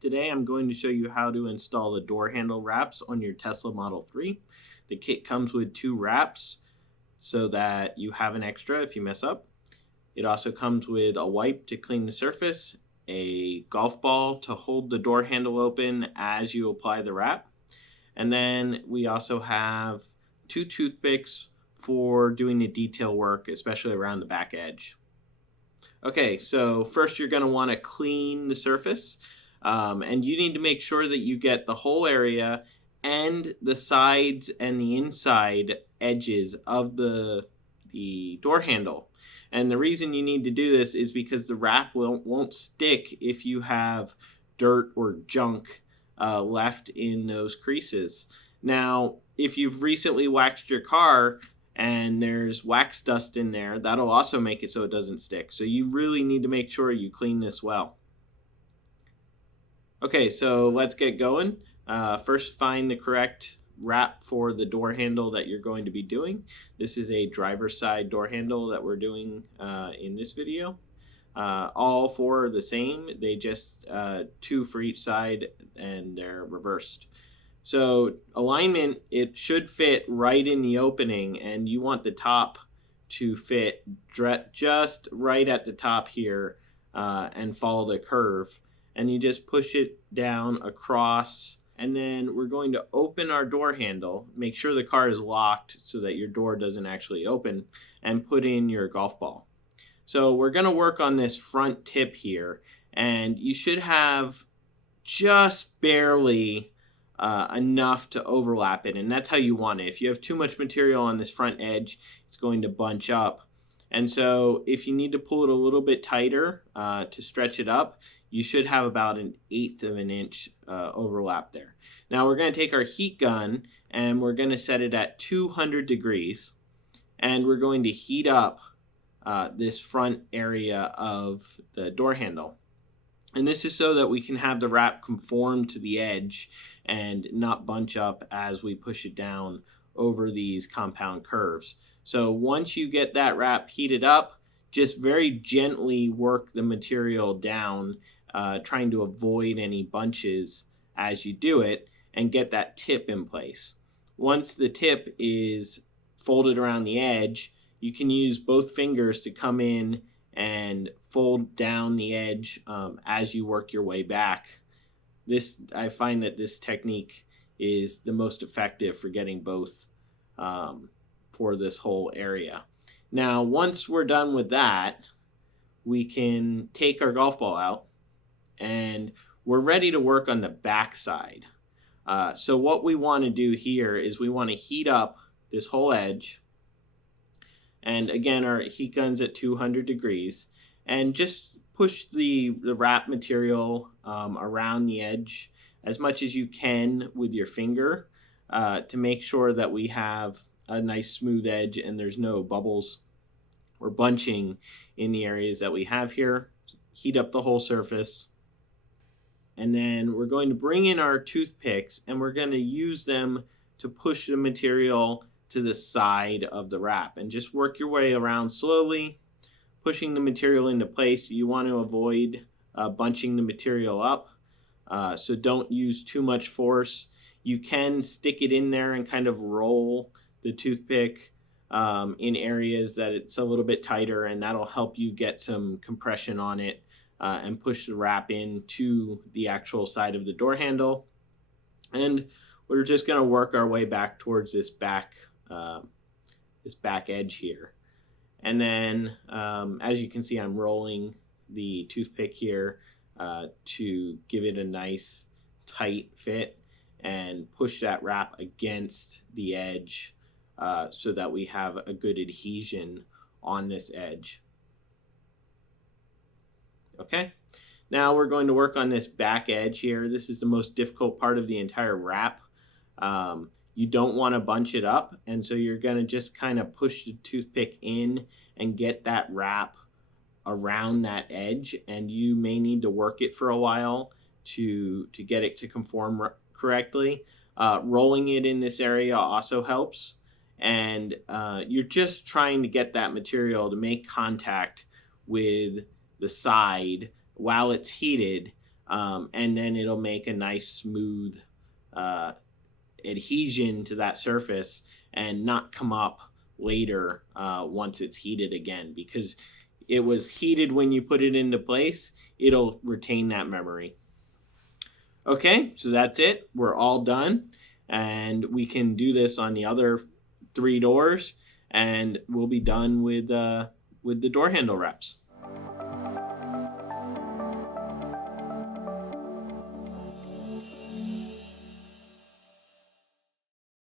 Today I'm going to show you how to install the door handle wraps on your Tesla Model 3. The kit comes with 2 wraps so that you have an extra if you mess up. It also comes with a wipe to clean the surface, a golf ball to hold the door handle open as you apply the wrap, and then we also have 2 toothpicks for doing the detail work, especially around the back edge. Okay, so first you're going to want to clean the surface. And you need to make sure that you get the whole area and the sides and the inside edges of the door handle. And the reason you need to do this is because the wrap won't stick if you have dirt or junk left in those creases. Now, if you've recently waxed your car and there's wax dust in there, that'll also make it so it doesn't stick. So you really need to make sure you clean this well. Okay, so let's get going. First, find the correct wrap for the door handle that you're going to be doing. This is a driver's side door handle that we're doing in this video. All 4 are the same. They just 2 for each side and they're reversed. So alignment, it should fit right in the opening, and you want the top to fit just right at the top here and follow the curve. And you just push it down across, and then we're going to open our door handle, make sure the car is locked so that your door doesn't actually open, and put in your golf ball. So we're going to work on this front tip here, and you should have just barely enough to overlap it, and that's how you want it. If you have too much material on this front edge, it's going to bunch up. And so if you need to pull it a little bit tighter to stretch it up, you should have about 1/8 of an inch overlap there. Now we're going to take our heat gun and we're going to set it at 200 degrees, and we're going to heat up this front area of the door handle. And this is so that we can have the wrap conform to the edge and not bunch up as we push it down over these compound curves. So once you get that wrap heated up, just very gently work the material down, trying to avoid any bunches as you do it, and get that tip in place. Once the tip is folded around the edge, you can use both fingers to come in and fold down the edge as you work your way back. I find that this technique is the most effective for getting both for this whole area. Now, once we're done with that, we can take our golf ball out and we're ready to work on the back side. So what we want to do here is we want to heat up this whole edge. And again, our heat gun's at 200 degrees. And just push the wrap material around the edge as much as you can with your finger to make sure that we have a nice smooth edge and there's no bubbles or bunching in the areas that we have here. Heat up the whole surface. And then we're going to bring in our toothpicks and we're going to use them to push the material to the side of the wrap, and just work your way around slowly, pushing the material into place. You want to avoid bunching the material up, so don't use too much force. You can stick it in there and kind of roll the toothpick in areas that it's a little bit tighter, and that'll help you get some compression on it and push the wrap into the actual side of the door handle. And we're just going to work our way back towards this back edge here. And then as you can see, I'm rolling the toothpick here to give it a nice tight fit and push that wrap against the edge so that we have a good adhesion on this edge. Okay, now we're going to work on this back edge here. This is the most difficult part of the entire wrap. You don't want to bunch it up, and so you're going to just kind of push the toothpick in and get that wrap around that edge, and you may need to work it for a while to get it to conform correctly. Rolling it in this area also helps, and you're just trying to get that material to make contact with the side while it's heated, and then it'll make a nice smooth uh, adhesion to that surface and not come up later once it's heated again, because it was heated when you put it into place. It'll retain that memory. Okay, so that's it. We're all done, and we can do this on the other 3 doors, and we'll be done with the door handle wraps.